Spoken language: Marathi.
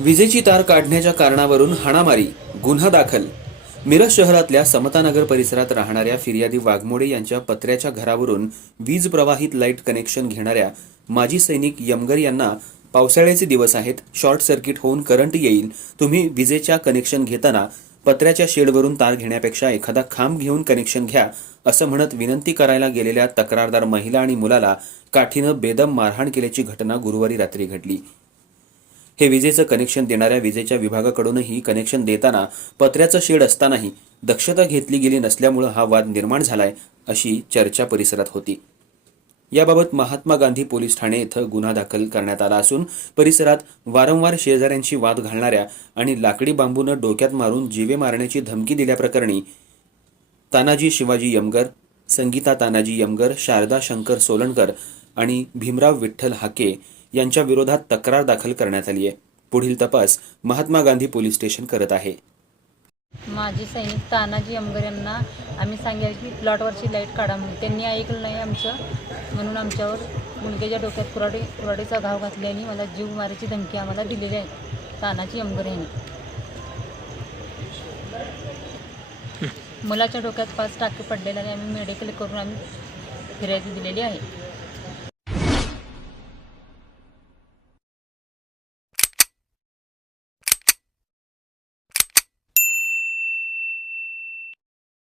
विजेची तार काढण्याच्या कारणावरून हाणामारी, गुन्हा दाखल. मिरज शहरातल्या समतानगर परिसरात राहणाऱ्या फिर्यादी वाघमोडे यांच्या पत्र्याच्या घरावरून वीज प्रवाहित लाईट कनेक्शन घेणाऱ्या माजी सैनिक यमगर यांना पावसाळ्याचे दिवस आहेत, शॉर्ट सर्किट होऊन करंट येईल, तुम्ही विजेच्या कनेक्शन घेताना पत्र्याच्या शेडवरून तार घेण्यापेक्षा एखादा खांब घेऊन कनेक्शन घ्या, असं म्हणत विनंती करायला गेलेल्या तक्रारदार महिला आणि मुलाला काठीनं बेदम मारहाण केल्याची घटना गुरुवारी रात्री घडली. हे विजेचं कनेक्शन देणाऱ्या विजेच्या विभागाकडूनही कनेक्शन देताना पत्र्याचं शेड असतानाही दक्षता घेतली गेली नसल्यामुळे हा वाद निर्माण झालाय, अशी चर्चा परिसरात होती. याबाबत महात्मा गांधी पोलीस ठाणे येथे गुन्हा दाखल करण्यात आला असून परिसरात वारंवार शेजाऱ्यांशी वाद घालणाऱ्या आणि लाकडी बांबूनं डोक्यात मारून जीवे मारण्याची धमकी दिल्याप्रकरणी तानाजी शिवाजी यमगर, संगीता तानाजी यमगर, शारदा शंकर सोलणकर आणि भीमराव विठ्ठल हाके यांच्या विरोधात तक्रार दाखल करण्यात आली आहे. पुढील तपास महात्मा गांधी पोलीस स्टेशन करत आहे. माजी सैनिक तानाजी यमगर यांना आम्ही सांगितलं की प्लॉटवरची लाईट काढा म्हणून. त्यांनी ऐकलं नाही आमचं, म्हणून आमच्यावर मुलग्याच्या डोक्यात कुऱ्हाडीचा घाव घातल्याने मला जीव मारायची धमकी आम्हाला दिलेली आहे तानाजी यमगर यांनी. मुलाच्या डोक्यात 5 टाके पडलेले आणि आम्ही मेडिकल करून आम्ही फिर्यादी दिलेली आहे.